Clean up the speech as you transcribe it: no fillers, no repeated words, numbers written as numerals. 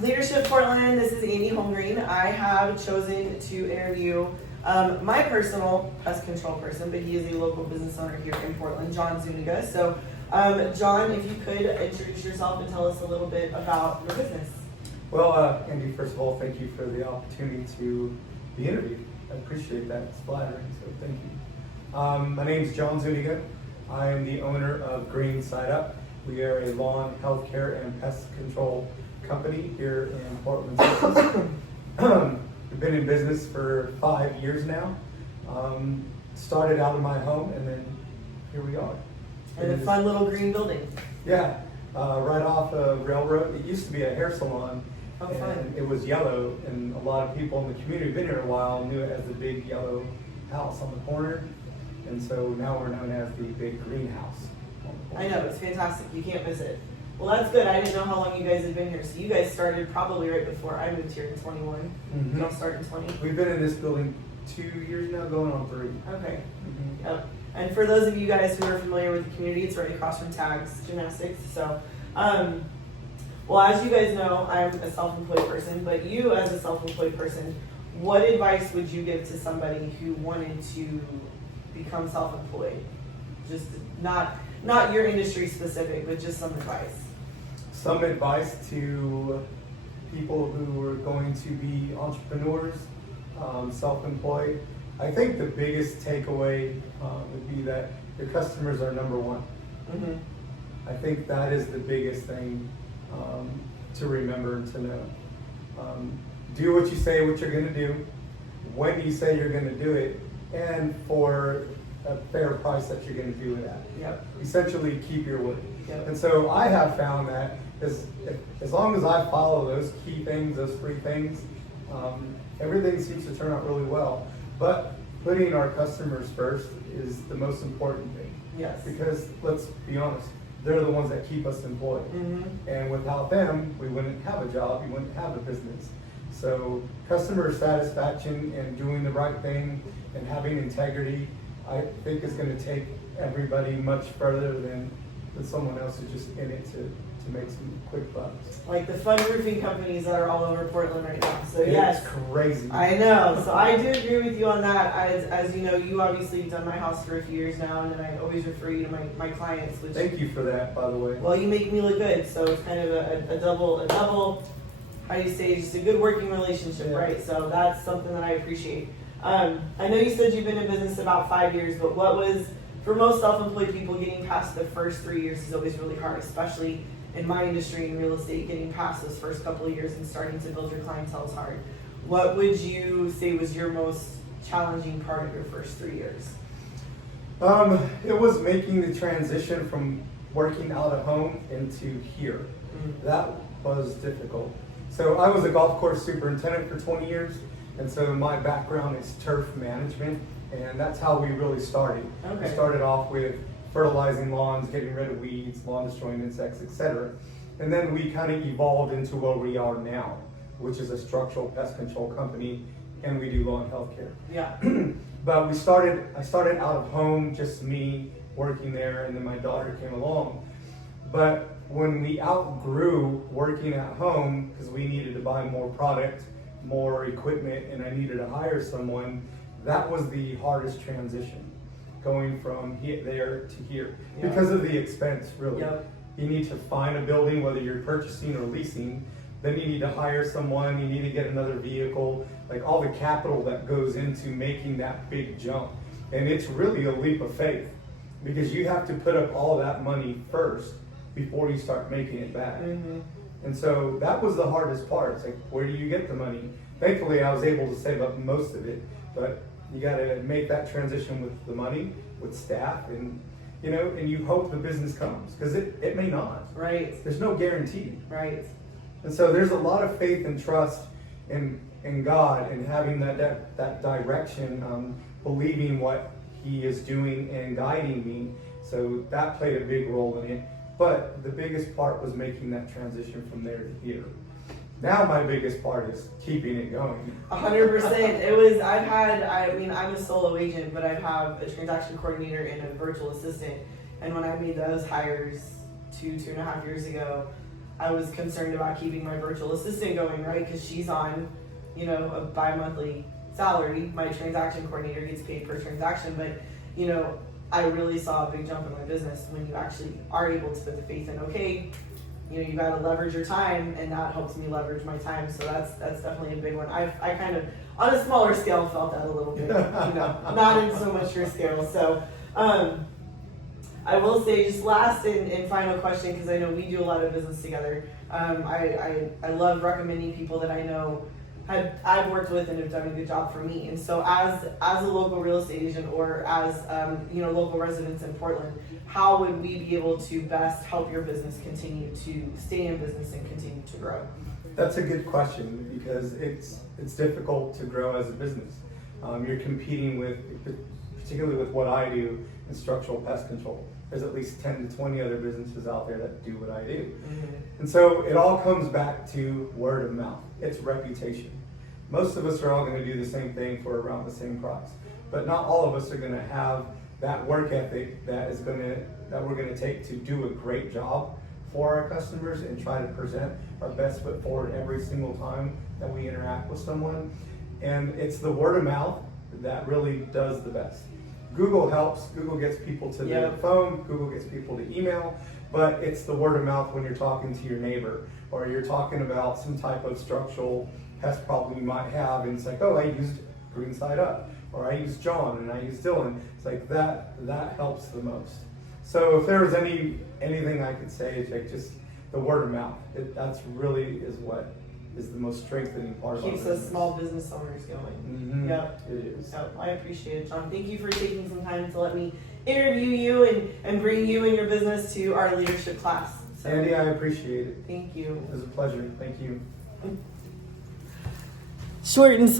Leadership Portland, this is Amy Holmgreen. I have chosen to interview my personal pest control person, but he is a local business owner here in Portland, John Zuniga. So, John, if you could introduce yourself and tell us a little bit about your business. Well, Andy, first of all, thank you for the opportunity to be interviewed. I appreciate that. It's flattering, so thank you. My name is John Zuniga. I am the owner of Green Side Up. We are a lawn, healthcare, and pest control company here in Portland, Texas. We've been in business for 5 years now. Started out in my home, and then here we are. And a fun little green building. Yeah, right off of Railroad. It used to be a hair salon. Oh, and fun. It was yellow, and a lot of people in the community who've been here a while knew it as the big yellow house on the corner. And so now we're known as the big greenhouse. I know, it's fantastic. You can't miss it. Well, that's good. I didn't know how long you guys had been here. So you guys started probably right before I moved here in 21. Mm-hmm. You don't start in 20? We've been in this building 2 years now, going on 3. Okay. Mm-hmm. Yep. And for those of you guys who are familiar with the community, it's right across from Tags Gymnastics. So, well, as you guys know, I'm a self-employed person, but you as a self-employed person, what advice would you give to somebody who wanted to become self-employed? Just not your industry specific, but just some advice. Some advice to people who are going to be entrepreneurs, self-employed. I think the biggest takeaway would be that your customers are number one. Mm-hmm. I think that is the biggest thing to remember and to know. Do what you say what you're going to do, when you say you're going to do it, and for a fair price that you're going to do it at. Yep. Essentially, keep your word. Yep. And so I have found that as long as I follow those key things, those 3 things, everything seems to turn out really well. But putting our customers first is the most important thing. Yes. Because let's be honest, they're the ones that keep us employed. Mm-hmm. And without them, we wouldn't have a job, we wouldn't have a business. So customer satisfaction and doing the right thing and having integrity, I think is going to take everybody much further than someone else who's just in it to make some quick bucks. Like the fun roofing companies that are all over Portland right now. So yes. It's crazy. I know. So I do agree with you on that. As you know, you obviously have done my house for a few years now, and then I always refer you to my clients. Which, thank you for that, by the way. Well, you make me look good, so it's kind of a double, how do you say, just a good working relationship, Yeah. right? So that's something that I appreciate. I know you said you've been in business about 5 years, but what was, for most self-employed people, getting past the first 3 years is always really hard, especially in my industry in real estate. Getting past those first couple of years and starting to build your clientele is hard. What would you say was your most challenging part of your first 3 years? It was making the transition from working out of home into here. Mm-hmm. That was difficult. So I was a golf course superintendent for 20 years, and so my background is turf management, and that's how we really started. Okay. We started off with fertilizing lawns, getting rid of weeds, lawn destroying insects, etc. And then we kind of evolved into where we are now, which is a structural pest control company, and we do lawn healthcare. Yeah. But I started out of home, just me working there, and then my daughter came along. But when we outgrew working at home, because we needed to buy more product, more equipment, and I needed to hire someone, that was the hardest transition, going from there to here. Yeah. Because of the expense, really. Yep. You need to find a building, whether you're purchasing or leasing, then you need to hire someone, you need to get another vehicle, like all the capital that goes into making that big jump. And it's really a leap of faith, because you have to put up all that money first before you start making it back. Mm-hmm. And so that was the hardest part. It's like, where do you get the money? Thankfully, I was able to save up most of it, but you got to make that transition with the money, with staff, and and you hope the business comes, because it may not. Right. There's no guarantee. Right. And so there's a lot of faith and trust in God, and having that direction, believing what He is doing and guiding me. So that played a big role in it. But the biggest part was making that transition from there to here. Now my biggest part is keeping it going. 100%. It was, I'm a solo agent, but I have a transaction coordinator and a virtual assistant. And when I made those hires 2.5 years ago, I was concerned about keeping my virtual assistant going, right? Because she's on, you know, a bi-monthly salary. My transaction coordinator gets paid per transaction, but, you know, I really saw a big jump in my business when you actually are able to put the faith in, okay, you know, you got to leverage your time, and that helps me leverage my time. So that's definitely a big one. I kind of, on a smaller scale, felt that a little bit, you know, not in so much your scale. So, I will say, just last and final question, because I know we do a lot of business together. I love recommending people that I know I've worked with and have done a good job for me. And so as a local real estate agent, or as you know, local residents in Portland, how would we be able to best help your business continue to stay in business and continue to grow? That's a good question, because it's difficult to grow as a business. You're competing with, particularly with what I do in structural pest control. There's at least 10 to 20 other businesses out there that do what I do. Mm-hmm. And so it all comes back to word of mouth. It's reputation. Most of us are all going to do the same thing for around the same price, but not all of us are going to have that work ethic that we're going to take to do a great job for our customers and try to present our best foot forward every single time that we interact with someone. And it's the word of mouth that really does the best. Google helps. Google gets people to their phone. Google gets people to email. But it's the word of mouth when you're talking to your neighbor, or you're talking about some type of structural pest problem you might have, and it's like, oh, I used Green Side Up, or I used John, and I used Dylan. It's like that helps the most. So if there was anything I could say, it's like just the word of mouth. That's really is what is the most strengthening part of our business. Keeps us small business owners going. Mm-hmm. Yep. It is. So I appreciate it, John. Thank you for taking some time to let me interview you and bring you and your business to our leadership class. So, Andy, I appreciate it. Thank you. It was a pleasure. Thank you. Short and sweet.